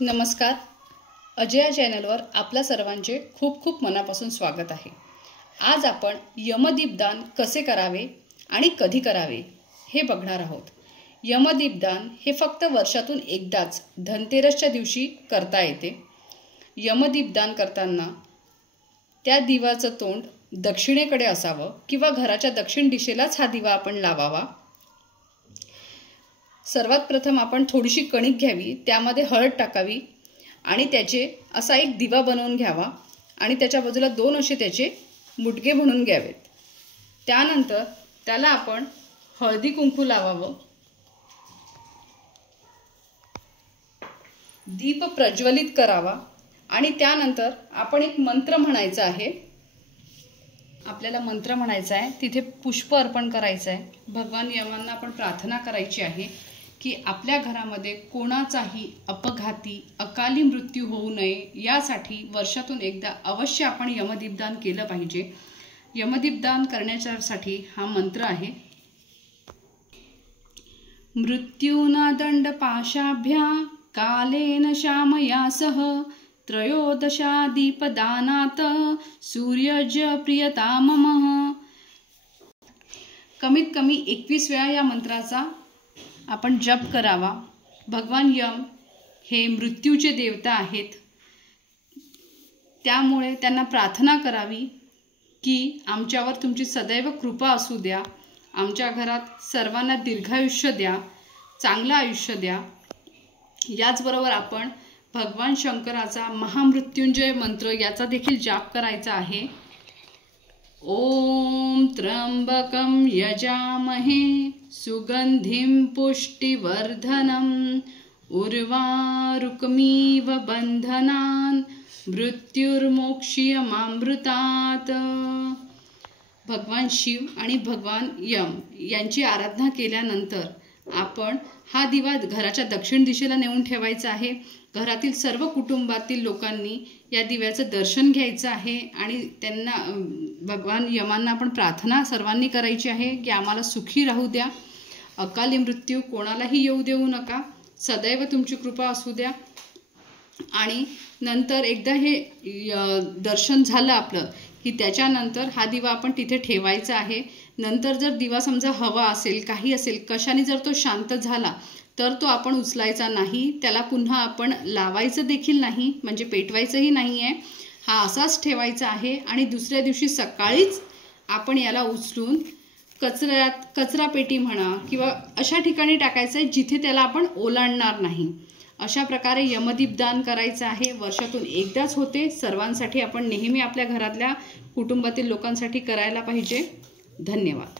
नमस्कार. अजया चॅनलवर आपल्या सर्वांचे खूप खूप मनापासून स्वागत आहे. आज आपण यमदीपदान कसे करावे आणि कधी करावे हे बघणार आहोत. यमदीपदान हे फक्त वर्षातून एकदाच धनतेरसच्या दिवशी करता येते. यमदीपदान करताना त्या दिवाचं तोंड दक्षिणेकडे असावं किंवा घराच्या दक्षिण दिशेलाच हा दिवा आपण लावावा. सर्वात प्रथम आपण थोडीशी कणिक घ्यावी, त्यामध्ये हळद टाकावी आणि त्याचे असा एक दिवा बनवून घ्यावा आणि त्याच्या बाजूला दोन असे त्याचे मुटके बनवून घ्यावेत. त्यानंतर त्याला आपण हळदी कुंकू लावावं, दीप प्रज्वलित करावा आणि त्यानंतर आपण एक मंत्र म्हणायचा आहे. आपल्याला मंत्र म्हणायचा आहे, तिथे पुष्प अर्पण करायचं आहे. भगवान यमांना आपण प्रार्थना करायची आहे की आपल्या घरामध्ये कोणाचाही अपघाती अकाली मृत्यू होऊ नये, यासाठी वर्षातून एकदा अवश्य आपण यमदीपदान केलं पाहिजे. यमदीपदान करण्यासाठी हा मंत्र आहे. मृत्यूना दंड पाशाभ्या कालेन श्यामया सह त्रयोदशा दीपदानात सूर्यज प्रियता मम. कमीत कमी 21 वेळा या मंत्राचा आपण जप करावा. भगवान यम हे मृत्यूचे देवता आहेत, त्यामुळे त्यांना प्रार्थना करावी की आमच्यावर तुमची सदैव कृपा असू द्या, आमच्या घरात सर्वांना दीर्घायुष्य द्या, चांगलं आयुष्य द्या. याचबरोबर आपण भगवान शंकराचा महामृत्युंजय मंत्र याचा देखील जाप करायचा आहे. ओम त्र्यंबकं यजामहे सुगंधिं पुष्टिवर्धनं उर्वारुकमिव बंधनान् मृत्युर्मोक्षीयमामृतात्. भगवान शिव आणि भगवान यम यांची आराधना केल्यानंतर आपण हा दिवा घराच्या दक्षिण दिशेला नेऊन ठेवायचा आहे. घरातील सर्व कुटुंबातील लोकांनी या दिव्याचं दर्शन घ्यायचं आहे आणि त्यांना भगवान यमांना आपण प्रार्थना सर्वांनी करायची आहे की आम्हाला सुखी राहू द्या, अकाली मृत्यू कोणालाही येऊ देऊ नका, सदैव तुमची कृपा असू द्या. आणि नंतर एकदा हे दर्शन झालं आपलं की त्याच्यानंतर हा दिवा आपण तिथे ठेवायचा आहे. नंतर जर दिवा समजा हवा असेल, काही असेल, कशाने जर तो शांत झाला तर तो आपण उचलायचा नाही, त्याला पुन्हा आपण लावायचं देखील नाही, म्हणजे पेटवायचंही नाही आहे. हा असाच ठेवायचा आहे आणि दुसऱ्या दिवशी सकाळीच आपण याला उचलून कचरा पेटी म्हणा किंवा अशा ठिकाणी टाकायचं आहे जिथे त्याला आपण ओलांडणार नाही. अशा प्रकारे यमदीपदान करायचं आहे. वर्षातून एकदाच होते. सर्वांसाठी आपण नेहमी आपल्या घरातल्या कुटुंबातील लोकांसाठी करायला पाहिजे. धन्यवाद.